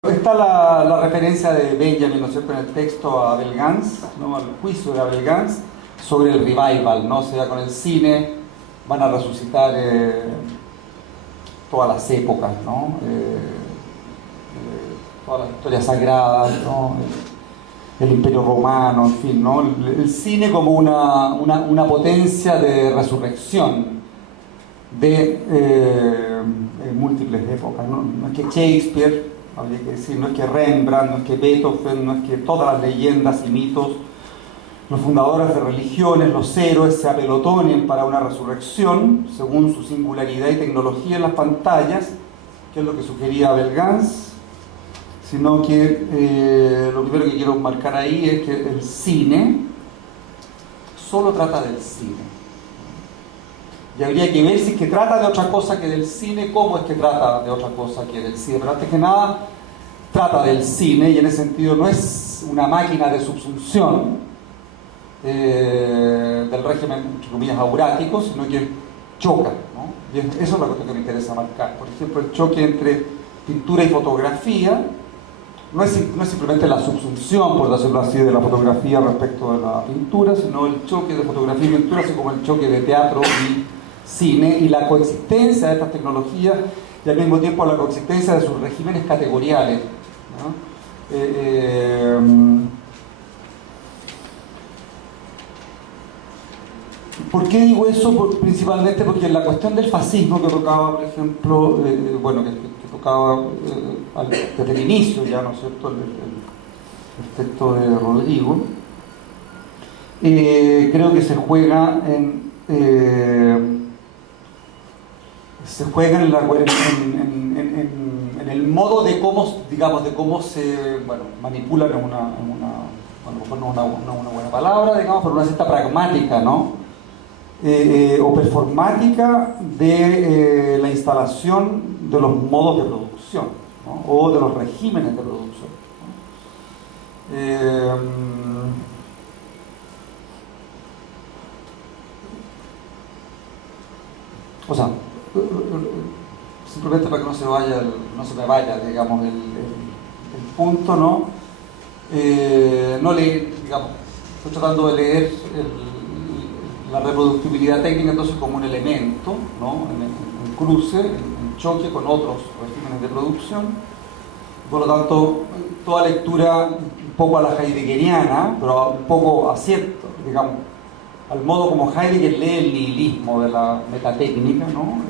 Está la referencia de Benjamin, ¿no es cierto?, en el texto a Abel Gance, ¿no?, al juicio de Abel Gance sobre el revival, ¿no? O sea, con el cine van a resucitar todas las épocas, ¿no? Todas las historias sagradas, ¿no? El Imperio Romano, en fin, ¿no? El cine como una potencia de resurrección de múltiples épocas, ¿no? No es que Shakespeare, habría que decir, no es que Rembrandt, no es que Beethoven, no es que todas las leyendas y mitos, los fundadores de religiones, los héroes se apelotonen para una resurrección según su singularidad y tecnología en las pantallas, que es lo que sugería Abel Gance, sino que lo primero que quiero marcar ahí es que el cine solo trata del cine. Y habría que ver si es que trata de otra cosa que del cine, cómo es que trata de otra cosa que del cine. Pero antes que nada, trata del cine y en ese sentido no es una máquina de subsunción del régimen, entre comillas, aurático, sino que choca, ¿no? Y eso es la cuestión que me interesa marcar. Por ejemplo, el choque entre pintura y fotografía no es simplemente la subsunción, por decirlo así, de la fotografía respecto de la pintura, sino el choque de fotografía y pintura, así como el choque de teatro y cine, y la coexistencia de estas tecnologías y al mismo tiempo la coexistencia de sus regímenes categoriales, ¿no? ¿Por qué digo eso? Principalmente porque la cuestión del fascismo que tocaba, por ejemplo, que tocaba desde el inicio ya, ¿no es cierto?, el texto de Rodrigo, creo que se juega en el modo de cómo, digamos, de cómo se, bueno, manipulan bueno, a lo mejor no una buena palabra, digamos, pero una cierta pragmática, ¿no? O performática de la instalación de los modos de producción, ¿no?, o de los regímenes de producción, ¿no? O sea, simplemente para que no se me vaya, digamos, el punto, ¿no? No leer, digamos, estoy tratando de leer la reproductibilidad técnica entonces como un elemento, ¿no?, en cruce, en choque con otros regímenes de producción. Por lo tanto, toda lectura un poco a la heideggeriana, pero un poco acierto, digamos, al modo como Heidegger lee el nihilismo de la metatécnica, ¿no?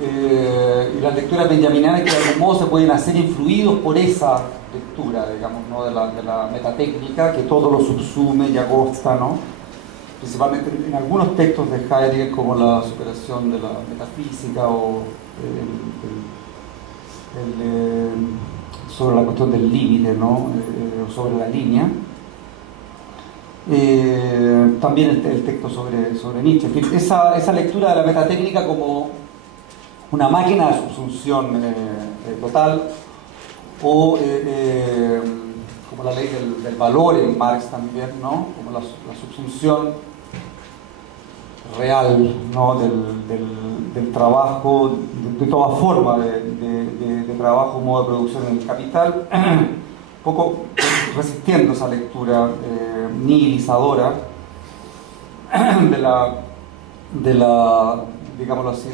Y las lecturas benjaminianas que de algún modo se pueden hacer influidos por esa lectura, digamos, ¿no?, de la metatécnica, que todo lo subsume y agosta, ¿no? Principalmente en algunos textos de Heidegger, como la superación de la metafísica o sobre la cuestión del límite, ¿no?, sobre la línea. También el texto sobre Nietzsche. En fin, esa lectura de la metatécnica como una máquina de subsunción total, o como la ley del valor en Marx también, ¿no?, como la subsunción real, ¿no?, del trabajo, de toda forma de trabajo, modo de producción en el capital, un poco resistiendo esa lectura nihilizadora de la digámoslo así,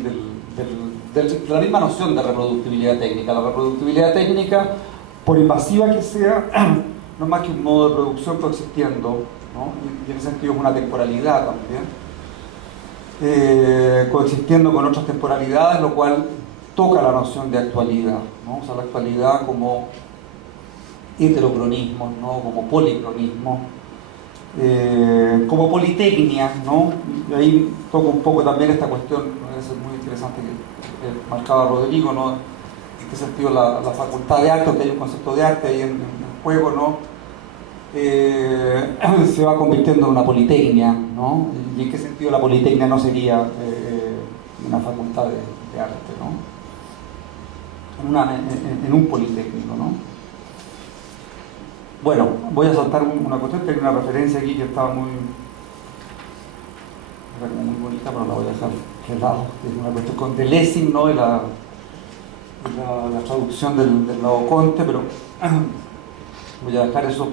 de la misma noción de reproductibilidad técnica. La reproductibilidad técnica, por invasiva que sea, no es más que un modo de producción coexistiendo, ¿no?, y en ese sentido es una temporalidad también, coexistiendo con otras temporalidades, lo cual toca la noción de actualidad, ¿no? O sea, la actualidad como heterocronismo, ¿no?, como policronismo, como politecnia, ¿no? Y ahí toco un poco también esta cuestión, me parece muy interesante que marcaba Rodrigo, ¿no?, en este sentido la facultad de arte, que hay un concepto de arte ahí en juego, ¿no? Se va convirtiendo en una politecnia, ¿no? Y en qué sentido la politecnia no sería una facultad de arte, ¿no?, en un politécnico, ¿no? Bueno, voy a saltar una cuestión, tengo una referencia aquí que estaba muy bonita, pero la voy a dejar de lado, que es una cuestión con Deleuze, ¿no?, la traducción del Laoconte, pero voy a dejar eso,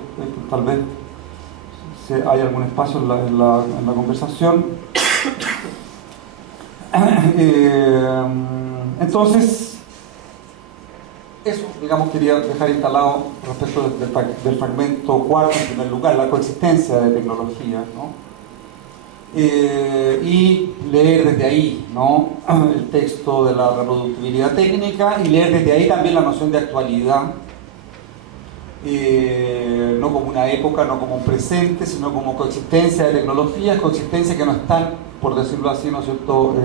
tal vez si hay algún espacio en la conversación. Entonces, eso, digamos, quería dejar instalado respecto del fragmento cuarto, en primer lugar, la coexistencia de tecnologías, ¿no? Y leer desde ahí, ¿no?, el texto de la reproductibilidad técnica, y leer desde ahí también la noción de actualidad, no como una época, no como un presente, sino como coexistencia de tecnologías, coexistencia que no están, por decirlo así, ¿no es cierto?,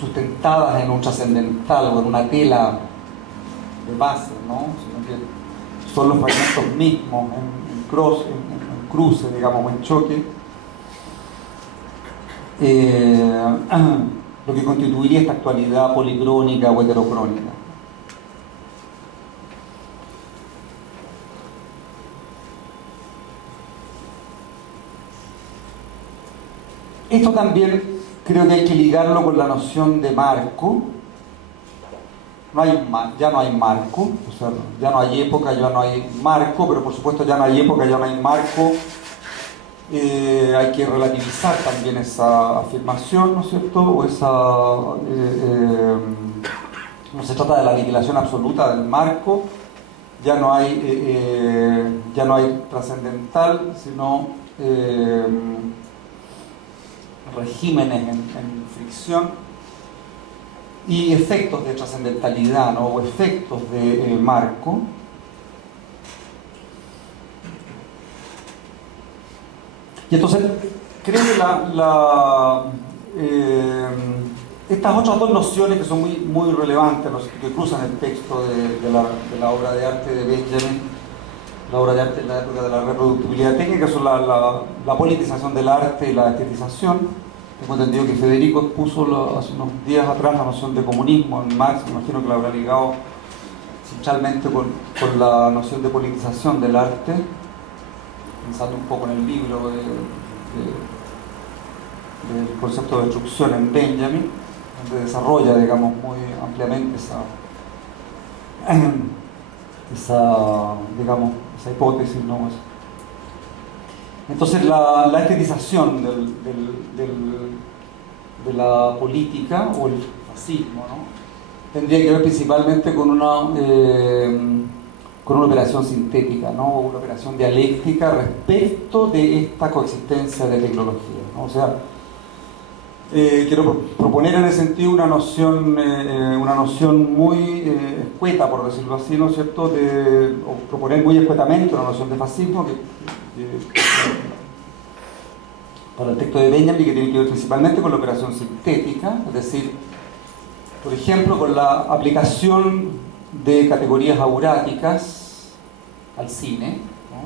sustentadas en un trascendental o en una tela de base, ¿no?, sino que son los fragmentos mismos en cruce, digamos, en choque, lo que constituiría esta actualidad policrónica o heterocrónica. Esto también creo que hay que ligarlo con la noción de marco. Ya no hay marco, o sea, ya no hay época, ya no hay marco, pero por supuesto ya no hay época, ya no hay marco. Hay que relativizar también esa afirmación, ¿no es cierto? O no se trata de la aniquilación absoluta del marco, ya no hay trascendental, sino regímenes en fricción y efectos de trascendentalidad, ¿no?, o efectos de marco. Y entonces creo que estas otras dos nociones que son muy relevantes, que cruzan el texto de la obra de arte de Benjamin, la obra de arte en la época de la reproductibilidad técnica, son la politización del arte y la estetización. Tengo entendido que Federico expuso hace unos días atrás la noción de comunismo en Marx. Me imagino que lo habrá ligado centralmente con la noción de politización del arte, pensando un poco en el libro del concepto de destrucción en Benjamin, donde desarrolla, digamos, muy ampliamente esa hipótesis, ¿no? Entonces la estetización de la política o el fascismo, ¿no?, tendría que ver principalmente con una operación sintética, ¿no?, una operación dialéctica respecto de esta coexistencia de tecnologías, ¿no? O sea, quiero proponer en ese sentido una noción muy escueta, por decirlo así, ¿no es cierto?, o proponer muy escuetamente una noción de fascismo para el texto de Benjamin, que tiene que ver principalmente con la operación sintética, es decir, por ejemplo, con la aplicación de categorías auráticas al cine, ¿no?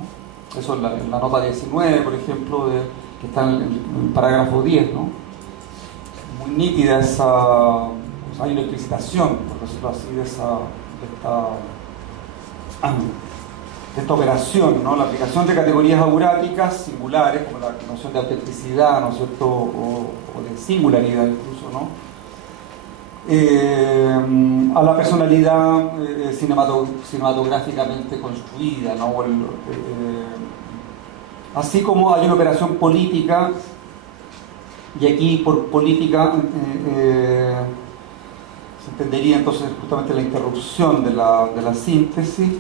Eso en la nota 19, por ejemplo, que está en el parágrafo 10, ¿no? Muy nítida hay una explicitación, por decirlo así, de esta operación, ¿no? La aplicación de categorías auráticas singulares, como la noción de autenticidad, ¿no es cierto?, o de singularidad incluso, ¿no?, a la personalidad cinematográficamente construida, ¿no? Así como hay una operación política, y aquí por política se entendería entonces justamente la interrupción de la síntesis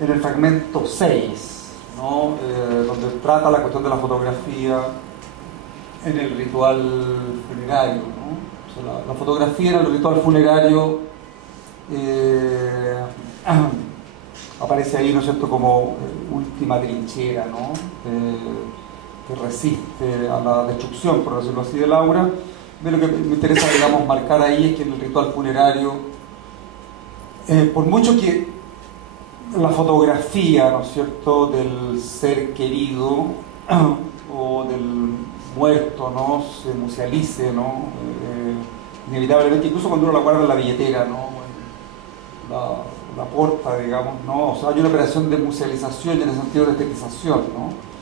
en el fragmento 6, ¿no?, donde trata la cuestión de la fotografía en el ritual funerario, ¿no? O sea, la fotografía en el ritual funerario aparece ahí, ¿no es cierto?, como última trinchera, ¿no?, que resiste a la destrucción, por decirlo así, del aura. Lo que me interesa, digamos, marcar ahí es que en el ritual funerario, por mucho que la fotografía, ¿no es cierto?, del ser querido o del muerto, ¿no?, se musealice, ¿no?, inevitablemente, incluso cuando uno la guarda en la billetera, ¿no?, la porta, digamos, ¿no?, o sea, hay una operación de musealización en el sentido de estetización, ¿no?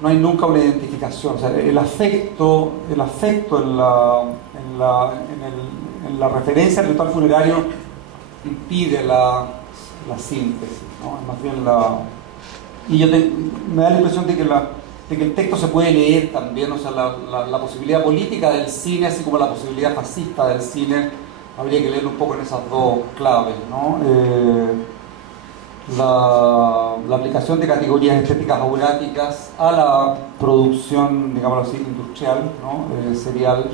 no hay nunca una identificación. O sea, el afecto en la referencia al ritual funerario impide la síntesis, ¿no? Más bien y me da la impresión de que el texto se puede leer también, o sea, la posibilidad política del cine, así como la posibilidad fascista del cine, habría que leerlo un poco en esas dos claves, ¿no? La aplicación de categorías estéticas auráticas a la producción, digámoslo así, industrial, ¿no? Serial,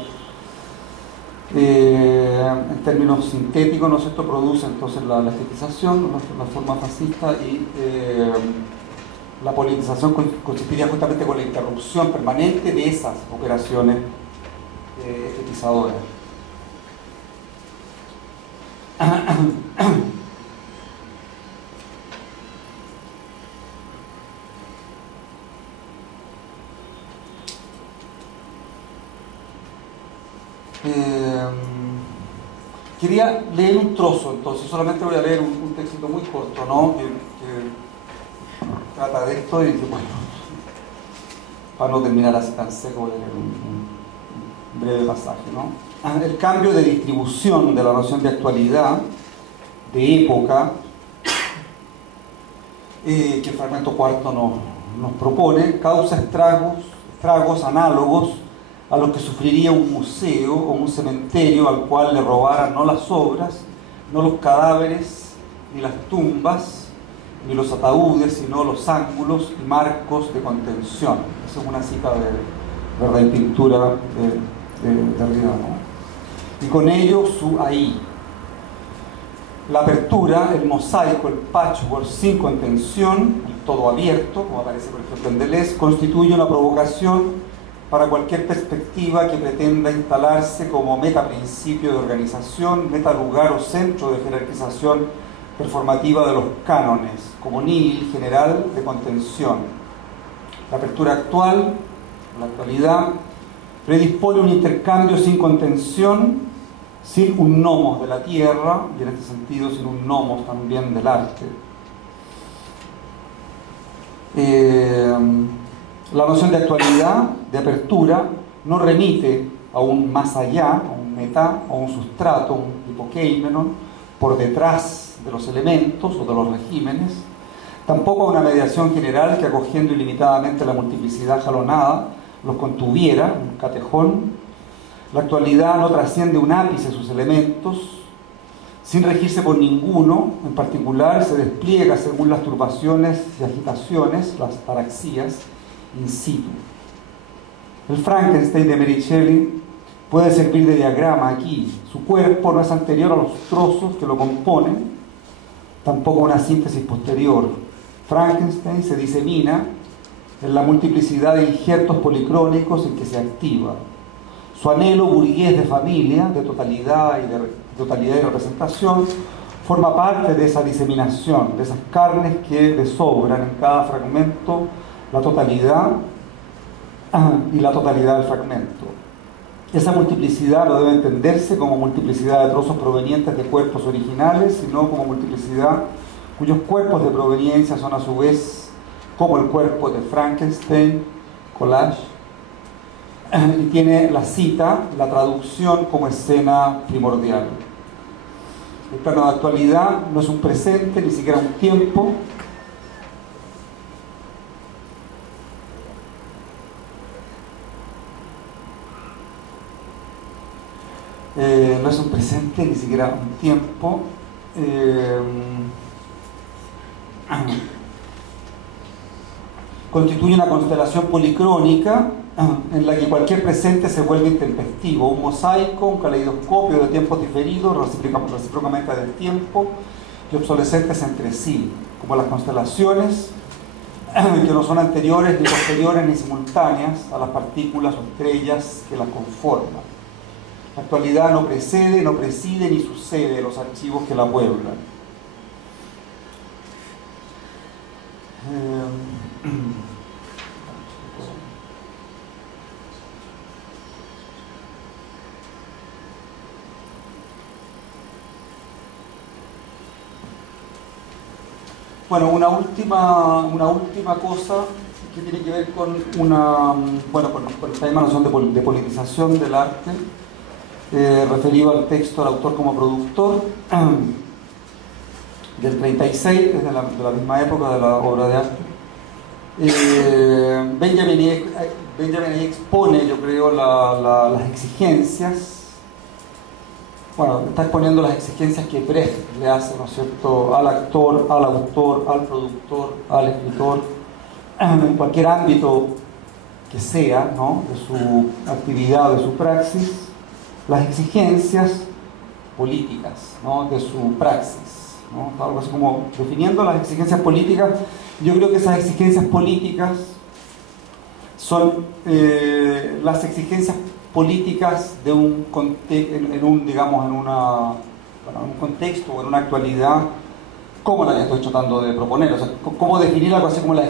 en términos sintéticos, ¿no es cierto?, produce entonces la estetización, la forma fascista, y la politización consistiría justamente con la interrupción permanente de esas operaciones estetizadoras. Quería leer un trozo, entonces solamente voy a leer un textito muy corto, ¿no?, que trata de esto, y bueno, para no terminar así tan seco, voy a leer un breve pasaje, ¿no? El cambio de distribución de la noción de actualidad, de época, que el fragmento cuarto nos propone, causa estragos análogos a los que sufriría un museo o un cementerio al cual le robaran no las obras, no los cadáveres, ni las tumbas, ni los ataúdes, sino los ángulos y marcos de contención. Esa es una cita de Verdad y Pintura de Derrida, ¿no? Y con ello ahí. La apertura, el mosaico, el patchwork sin contención, el todo abierto, como aparece por ejemplo en Deleuze, constituye una provocación para cualquier perspectiva que pretenda instalarse como metaprincipio de organización, metalugar o centro de jerarquización performativa de los cánones, como nihil general de contención. La apertura actual, la actualidad, predispone un intercambio sin contención, sin un nomos de la tierra, y en este sentido sin un nomos también del arte. La noción de actualidad, de apertura, no remite a un más allá, a un metá, a un sustrato, un hipokeimenon, por detrás de los elementos o de los regímenes, tampoco a una mediación general que, acogiendo ilimitadamente la multiplicidad jalonada, los contuviera, un catejón. La actualidad no trasciende un ápice sus elementos, sin regirse por ninguno, en particular se despliega según las turbaciones y agitaciones, las paraxías, in situ. El Frankenstein de Mary Shelley puede servir de diagrama aquí. Su cuerpo no es anterior a los trozos que lo componen, tampoco una síntesis posterior. Frankenstein se disemina en la multiplicidad de injertos policrónicos en que se activa. Su anhelo burgués de familia, de totalidad y representación, forma parte de esa diseminación, de esas carnes que desobran en cada fragmento la totalidad y la totalidad del fragmento. Esa multiplicidad no debe entenderse como multiplicidad de trozos provenientes de cuerpos originales, sino como multiplicidad cuyos cuerpos de proveniencia son a su vez como el cuerpo de Frankenstein, collage, y tiene la cita, la traducción como escena primordial. El plano de actualidad no es un presente, ni siquiera un tiempo. No es un presente, ni siquiera un tiempo. Constituye una constelación policrónica en la que cualquier presente se vuelve intempestivo, un mosaico, un caleidoscopio de tiempos diferidos, recíprocamente del tiempo y obsolescentes entre sí, como las constelaciones que no son anteriores, ni posteriores, ni simultáneas a las partículas o estrellas que las conforman. La actualidad no precede, no preside ni sucede los archivos que la pueblan. Bueno, una última cosa que tiene que ver con una, bueno, con esta misma noción de politización del arte, referido al texto del autor como productor, del 36, es de la misma época de la obra de arte. Benjamin ahí expone, yo creo, las exigencias. Bueno, está exponiendo las exigencias que Brecht le hace, ¿no es cierto?, al actor, al autor, al productor, al escritor, en cualquier ámbito que sea, ¿no?, de su actividad, de su praxis, las exigencias políticas, ¿no?, de su praxis, ¿no? Algo así como definiendo las exigencias políticas. Yo creo que esas exigencias políticas son las exigencias políticas de un digamos, en un contexto o en una actualidad como la que estoy tratando de proponer. O sea, cómo definir algo así como las